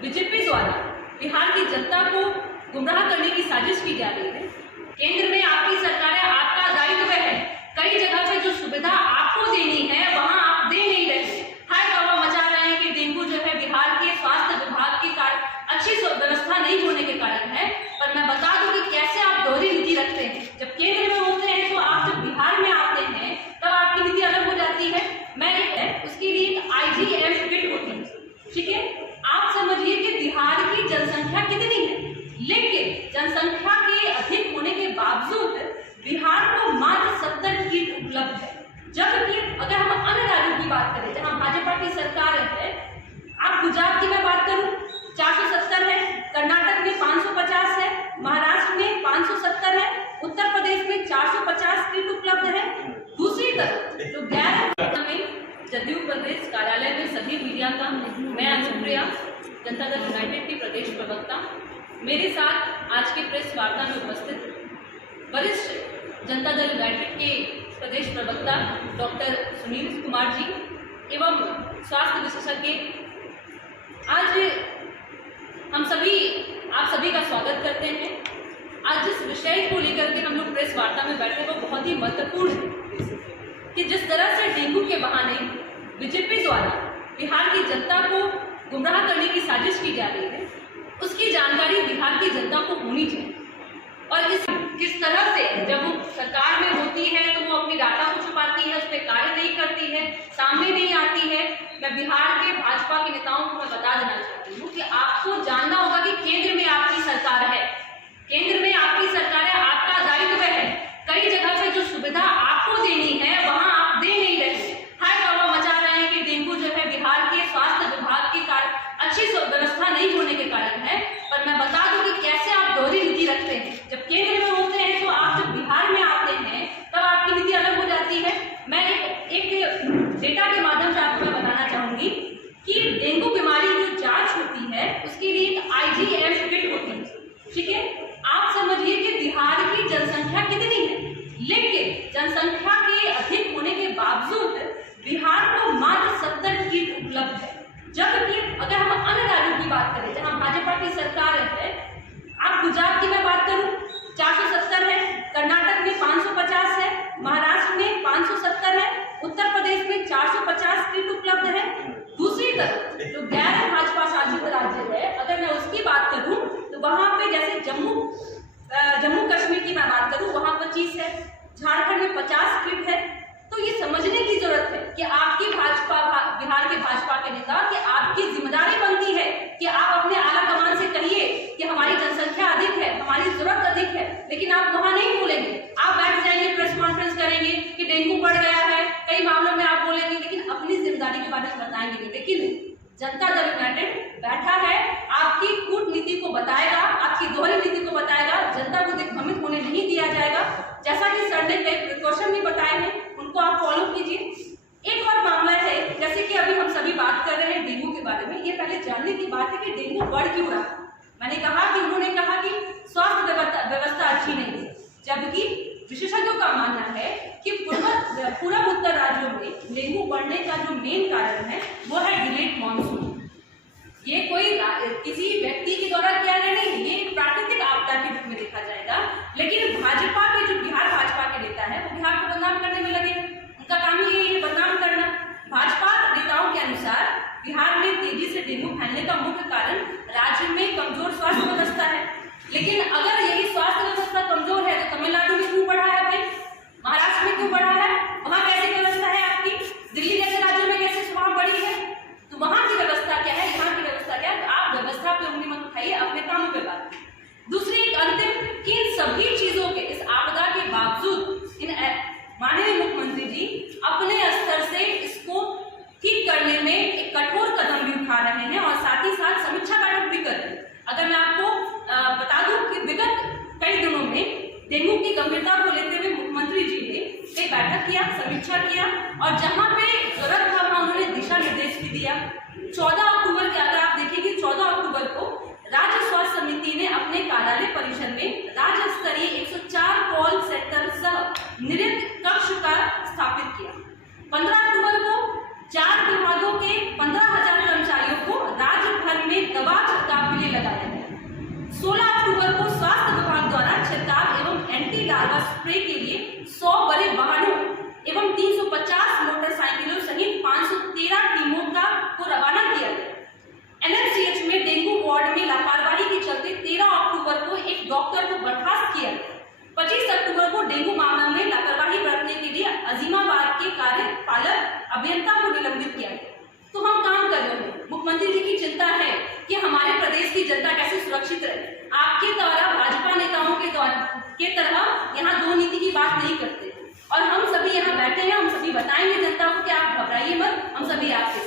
BJP द्वारा बिहार की जनता को गुमराह करने की साजिश की जा रही है। केंद्र में आपकी सरकार है, आपका दायित्व है, कई जगह पे जो सुविधा आपको देनी है वहां आप दे नहीं रहे। हाय दावा मचा रहे हैं कि डेंगू जो है बिहार के स्वास्थ्य विभाग की अच्छी व्यवस्था नहीं होने के कारण है। पर मैं बता दूं कि कैसे आप दोहरी नीति रखते हैं। जब केंद्र में होते हैं तो आप जब बिहार में आते हैं तब आपकी नीति अलग हो जाती है। उसके लिए एक IgM किट होती है, ठीक है। आप समझिए कि बिहार की जनसंख्या कितनी है, लेकिन जनसंख्या के अधिक होने के बावजूद बिहार को मात्र 70 किट उपलब्ध है। जबकि अगर हम अन्य राज्यों की बात करें जहां भाजपा की सरकार है, आप गुजरात की मैं बात करूं 470 है, कर्नाटक में 550 है, महाराष्ट्र में 570 है, उत्तर प्रदेश में 450 किट उपलब्ध है। दूसरी तरफ जो गैर में जदयू प्रदेश कार्यालय में सभी मीडिया का, मैं अनुप्रिया जनता दल यूनाइटेड की प्रदेश प्रवक्ता, मेरे साथ आज की प्रेस वार्ता में उपस्थित वरिष्ठ जनता दल यूनाइटेड के प्रदेश प्रवक्ता डॉक्टर सुनील कुमार जी एवं स्वास्थ्य विशेषज्ञ, आज हम सभी आप सभी का स्वागत करते हैं। आज जिस विषय को लेकर के हम लोग प्रेस वार्ता में बैठे वो बहुत ही महत्वपूर्ण है कि जिस तरह से डेंगू के बहाने बीजेपी द्वारा बिहार की जनता को गुमराह करने की साजिश की जा रही है, उसकी जानकारी बिहार की जनता को होनी चाहिए। और किस तरह से जब वो सरकार में होती है तो वो अपनी डाटा को छुपाती है, उस पर कार्य नहीं करती है, सामने नहीं आती है। मैं बिहार के भाजपा के नेताओं को मैं बता देना चाहती हूँ कि आपको जानना होगा कि केंद्र में आपकी सरकार है, केंद्र में आपकी सरकार है, आपका दायित्व है, कई जगह पे जो सुविधा आपको देनी है वहां आप दे नहीं रहे। हाय दावा मचा रहे हैं कि डेंगू जो है बिहार के स्वास्थ्य विभाग की अच्छी व्यवस्था नहीं होने के कारण है। पर मैं बता दूं कि कैसे आप दोहरी नीति रखते हैं। जब केंद्र में होते हैं तो आप जब बिहार में आते हैं तब आपकी नीति अलग हो जाती है। मैं एक डेटा के माध्यम से आपको मैं बताना चाहूंगी कि डेंगू बीमारी जो जांच होती है उसके लिए एक IgM किट होती है, ठीक है। आप समझिए कि बिहार की जनसंख्या कितनी है, लेकिन जनसंख्या के अधिक होने के बावजूद बिहार को मात्र 70 किट उपलब्ध है। जबकि अगर हम अन्य राज्यों की बात करें जहां भाजपा की सरकार है, आप गुजरात की मैं बात करूं 470 है, कर्नाटक में 550 है, महाराष्ट्र में 570 है, उत्तर प्रदेश में 450 किट उपलब्ध है। दूसरी तरफ जो गैर भाजपा शासित राज्य है, अगर मैं उसकी बात करूं तो वहां पे जैसे जम्मू कश्मीर की मैं बात करूं वहां 25 है, झारखंड में 50 किट है। तो ये समझने की जरूरत है कि आपकी बिहार के भाजपा के नेता कि आपकी जिम्मेदारी बनती है कि आप अपने आला कमान से कहिए कि हमारी जनसंख्या अधिक है, हमारी जरूरत अधिक है, लेकिन आप वहां नहीं बोलेंगे। आप बैठ जाएंगे, प्रेस कॉन्फ्रेंस करेंगे कि डेंगू बढ़ गया है, कई मामलों में आप बोलेंगे, लेकिन अपनी जिम्मेदारी के बारे में बताएंगे नहीं। लेकिन जनता दल यूनाइटेड बैठा है, आपकी कूटनीति को बताएगा, आपकी दोहरी नीति को बताएगा, जनता को दिग्भ्रमित होने नहीं दिया जाएगा। जैसा कि सर ने कई प्रिकॉशन भी बताए हैं, उनको आप फॉलो कीजिए। एक और मामला है, जैसे कि अभी हम सभी बात कर रहे हैं डेंगू के बारे में, ये पहले जानने की बात है कि डेंगू बढ़ क्यों रहा है। मैंने कहा कि उन्होंने कहा कि स्वास्थ्य व्यवस्था अच्छी नहीं है, जबकि विशेषज्ञों का मानना है कि पूर्व उत्तर राज्यों में डेंगू बढ़ने का जो मेन कारण है वो है डिलेड मॉनसून। ये कोई किसी व्यक्ति के द्वारा किया गया नहीं, ये प्राकृतिक आपदा के रूप में देखा जाएगा। लेकिन भाजपा के जो बिहार भाजपा के नेता है वो बिहार को बदनाम करने में लगे, उनका काम ही यही है बदनाम करना। भाजपा नेताओं के अनुसार बिहार में तेजी से डेंगू फैलने का मुख्य कारण राज्य में कमजोर स्वास्थ्य व्यवस्था है। लेकिन अगर यही स्वास्थ्य व्यवस्था कमजोर है तो तमिलनाडु में क्यों बढ़ा है भाई, महाराष्ट्र में क्यों बढ़ा है, वहां कैसी व्यवस्था है आपकी, दिल्ली जैसे राज्यों में कैसे वहां बढ़ी है, तो वहां की व्यवस्था क्या है, यहाँ की व्यवस्था क्या है। आप व्यवस्था पे उंगली मत उठाइए, अपने कामों पे बात। दूसरी एक अंतिम कि इन सभी चीजों के इस आपदा के बावजूद माननीय मुख्यमंत्री जी अपने स्तर से इसको ठीक करने में एक कठोर कदम भी उठा रहे हैं और साथ ही साथ समीक्षा बैठक भी कर रहे हैं। अगर मैं आपको बता दूं कि विगत कई दिनों में डेंगू की गंभीरता को लेते हुए मुख्यमंत्री जी ने कई बैठक किया, समीक्षा किया और जहां पे जरूरत था वहां उन्होंने दिशा निर्देश भी दिया। 14 अक्टूबर के अगर आप देखेंगे 14 अक्टूबर को राज्य स्वास्थ्य समिति ने अपने कार्यालय परिसर में राज्य स्तरीय 104 कॉल सेंटर सह निरित कक्ष का स्थापित किया। 15 अक्टूबर को 4 विभागों के 15,000 कर्मचारियों को राज्य भर में दवा लगाया गया। 16 अक्टूबर को स्वास्थ्य विभाग द्वारा छिड़काव एवं एंटी लार्वा स्प्रे के लिए 100 बड़े वाहनों एवं 350 मोटरसाइकिलों सहित 513 टीमों को रवाना किया गया। एनएमसीएच में डेंगू वार्ड में लापरवाही के चलते 13 अक्टूबर को एक डॉक्टर को बर्खास्त किया गया। 25 अक्टूबर को डेंगू मामला में लापरवाही बरतने के लिए अजीमाबाद के कार्यपालक अभियंता को निलंबित किया गया। तो हम काम कर रहे हैं। मुख्यमंत्री जी की चिंता है कि हमारे प्रदेश की जनता कैसे सुरक्षित रहे। आपके द्वारा भाजपा नेताओं के तरह यहाँ दो नीति की बात नहीं करते और हम सभी यहाँ बैठे हैं। हम सभी बताएंगे जनता को कि आप घबराइए मत, हम सभी आपके